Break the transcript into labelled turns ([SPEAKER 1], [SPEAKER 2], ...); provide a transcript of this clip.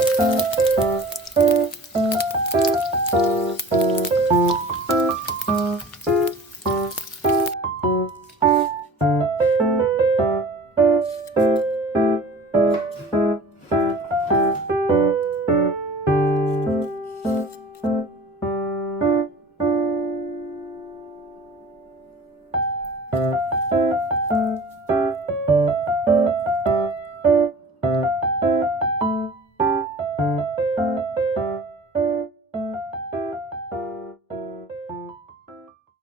[SPEAKER 1] Música